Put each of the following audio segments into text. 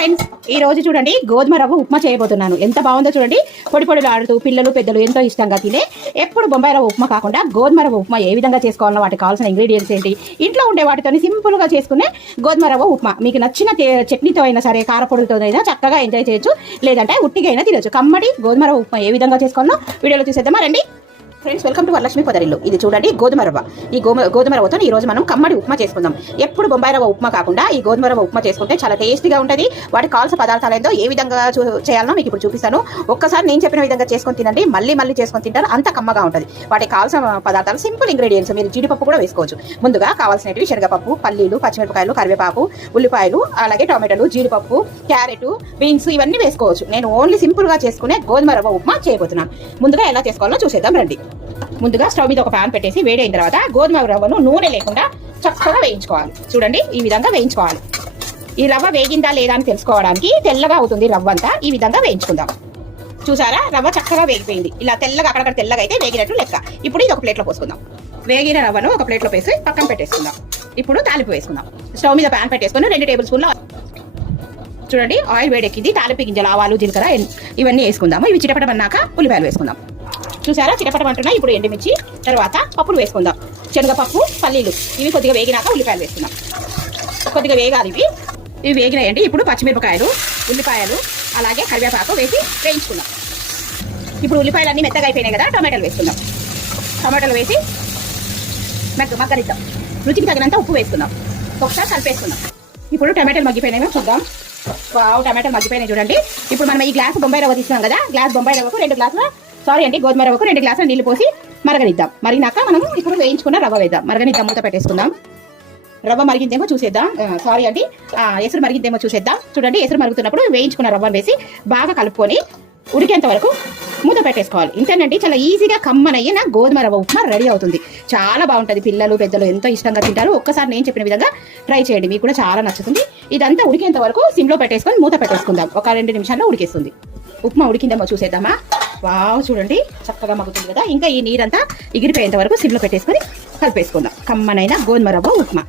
Friends, ఈ రోజు చూడండి గోధుమ రవ్వ ఉప్మా చేయబోతున్నాను. ఎంత బాగుందో చూడండి. పొడి పొడిలు ఆడుతూ పిల్లలు పెద్దలు ఎంతో ఇష్టంగా తినే ఎప్పుడు బొంబాయి రవ్వ ఉప్మా కాకుండా గోధుమ రవ్వ ఉప్మా ఏ విధంగా చేసుకోవాలో వాటికి కావాల్సిన ఇంగ్రీడియంట్స్ ఏంటి, ఇంట్లో ఉండే వాటితో సింపుల్ గా చేసుకునే గోధుమ రవ్వ ఉప్మా మీకు నచ్చిన చట్నీతో అయినా సరే కారపొడులతో అయినా చక్కగా ఎంజాయ్ చేయొచ్చు, లేదంటే ఉట్టిగా అయినా తినొచ్చు. కమ్మడి గోధుమ రవ్వ ఉప్మా ఏ విధంగా చేసుకోవాలో వీడియోలో చూసేద్దామా రండి. Friends, welcome to Varalakshmi Podarillu. ఇది చూడండి గోధుమ రవ్వ. ఈ గోధుమ రవ్వతో ఈ రోజు మనం కమ్మడి ఉప్మా చేసుకుందాం. ఎప్పుడు బొంబాయి రవ్వ ఉప్మా కాకుండా ఈ గోధుమ రవ్వ ఉప్మా చేసుకుంటే చాలా టేస్టీగా ఉంటుంది. వాటికి కావాల్సిన పదార్థాలు ఏందో ఏ విధంగా చేయాలో మీకు ఇప్పుడు చూపిస్తాను. ఒక్కసారి నేను చెప్పిన విధంగా చేసుకొని తినండి, మళ్ళీ మళ్ళీ చేసుకొని తింటారు, అంత కమ్మగా ఉంటుంది. వాటికి కావాల్సిన పదార్థాలు సింపుల్ ఇంగ్రీడియంట్స్. మీరు జీడిపప్పు కూడా వేసుకోవచ్చు. ముందుగా కావాల్సినవి శనగపప్పు, పల్లీలు, పచ్చిమిరపకాయలు, కరివేపాకు, ఉల్లిపాయలు, అలాగే టొమాటోలు, జీడిపప్పు, క్యారెట్, బీన్స్ ఇవన్నీ వేసుకోవచ్చు. నేను ఓన్లీ సింపుల్ గా చేసుకునే గోధుమ రవ్వ ఉప్మా చేయబోతున్నాను. ముందుగా ఎలా చేసుకోవాలో చూసేద్దాం రండి. ముందుగా స్టవ్ మీద ఒక ప్యాన్ పెట్టేసి వేడైన తర్వాత గోధుమ రవ్వను నూనె లేకుండా చక్కగా వేయించుకోవాలి. చూడండి, ఈ విధంగా వేయించుకోవాలి. ఈ రవ్వ వేగిందా లేదా అని తెలుసుకోవడానికి తెల్లగా అవుతుంది రవ్వ అంతా. ఈ విధంగా వేయించుకుందాం. చూసారా, రవ్వ చక్కగా వేగిపోయింది. ఇలా తెల్లగా అక్కడక్కడ తెల్లగా అయితే వేగినట్టు లెక్క. ఇప్పుడు ఇది ఒక ప్లేట్లో పోసుకుందాం. వేగిన రవ్వను ఒక ప్లేట్లో వేసి పక్కన పెట్టేసుకుందాం. ఇప్పుడు తాలింపు వేసుకుందాం. స్టవ్ మీద ప్యాన్ పెట్టేసుకుని 2 టేబుల్ స్పూన్ల చూడండి ఆయిల్ వేడెక్కింది. తాలింపు గింజలు, ఆవాలు, జీలకర్ర ఇవన్నీ వేసుకుందాము. ఇవి చిటపటమన్నాక ఉల్లిపాయలు వేసుకుందాం. చూసారా, చిటపటమంటున్నా. ఇప్పుడు ఎండుమిర్చి, తర్వాత పప్పులు వేసుకుందాం. శనగపప్పు, పల్లీలు ఇవి కొద్దిగా వేగినాక ఉల్లిపాయలు వేసుకుందాం. కొద్దిగా వేగాలి ఇవి వేగినాయండి. ఇప్పుడు పచ్చిమిరపకాయలు, ఉల్లిపాయలు, అలాగే కరివేపాకు వేసి వేయించుకుందాం. ఇప్పుడు ఉల్లిపాయలు అన్నీ మెత్తగా అయిపోయినాయి కదా, టమాటాలు వేసుకుందాం. టమాటాలు వేసి మగ్గనిద్దాం. రుచికి తగినంత ఉప్పు వేసుకుందాం. ఒకసారి కలిపేసుకుందాం. ఇప్పుడు టమాటాలు మగ్గిపోయినాయో చూద్దాం. వావ్, టమాటాలు మగ్గిపోయినాయి చూడండి. ఇప్పుడు మనం ఈ గ్లాసు బొంబాయి రవ్వ తీసుకున్నాం కదా, గ్లాస్ బొంబాయి రవ్వకు 2 గ్లాసుల గోధుమ రవ్వకు 2 గ్లాసుల నీళ్లు పోసి మరగనిద్దాం. మరిగినాక మనం ఇప్పుడు వేయించుకున్న రవ్వ వేద్దాం. మరగనిద్దాం, మూత పెట్టేసుకుందాం. రవ్వ మరిగిందేమో చూసేద్దాం. ఎసురు మరిగిందేమో చూసేద్దాం. చూడండి, ఎసురు మరుగుతున్నప్పుడు వేయించుకున్న రవ్వ వేసి బాగా కలుపుకొని ఉడికేంత వరకు మూత పెట్టేసుకోవాలి. ఇంతేనండి, చాలా ఈజీగా కమ్మనయ్యిన గోధుమ రవ్వ ఉప్మా రెడీ అవుతుంది. చాలా బాగుంటుంది. పిల్లలు పెద్దలు ఎంతో ఇష్టంగా తింటారు. ఒక్కసారి నేను చెప్పిన విధంగా ట్రై చేయండి, మీకు కూడా చాలా నచ్చుతుంది. ఇదంతా ఉడికేంత వరకు సిమ్లో పెట్టేసుకొని మూత పెట్టేసుకుందాం. ఒక 2 నిమిషాల్లో ఉడికేస్తుంది. ఉప్మా ఉడికిందేమో చూసేద్దామా. వావ్, చూడండి చక్కగా మగ్గుతుంది కదా. ఇంకా ఈ నీరంతా ఎగిరిపోయేంత వరకు సిమ్లో పెట్టేసుకొని కలిపేసుకుందాం. కమ్మనైన గోధుమ రవ్వ ఉప్మా.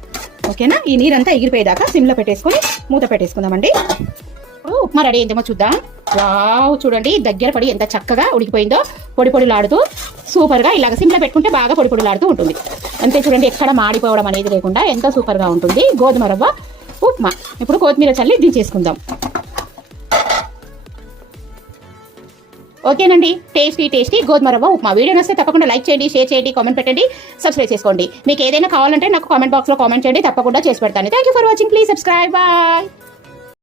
ఓకేనా, ఈ నీరంతా ఎగిరిపోయేదాకా సిమ్లో పెట్టేసుకొని మూత పెట్టేసుకుందామండి. ఇప్పుడు ఉప్మా రెడీ అయిందేమో చూద్దాం. వావ్, చూడండి దగ్గర పడి ఎంత చక్కగా ఉడికిపోయిందో. పొడి పొడిలాడుతూ సూపర్గా ఇలాగ సిమ్లో పెట్టుకుంటే బాగా పొడి పొడిలాడుతూ ఉంటుంది. అంతే చూడండి, ఎక్కడ మాడిపోవడం అనేది లేకుండా ఎంత సూపర్గా ఉంటుంది గోధుమ రవ్వ ఉప్మా. ఇప్పుడు కొత్తిమీర చల్లి దించేసుకుందాం. ఓకేనండి, టేస్టీ గోధుమ రవ్వ ఉప్మా. వీడియో నచ్చితే తప్పకుండా లైక్ చేయండి, షేర్ చేయండి, కామెంట్ పెట్టండి, సబ్స్క్రైబ్ చేసుకోండి. మీకు ఏదైనా కావాలంటే నాకు కామెంట్ బాక్స్లో కామెంట్ చేయండి, తప్పకుండా చేసి పెడతాను. Thank you for watching. Please subscribe. Bye.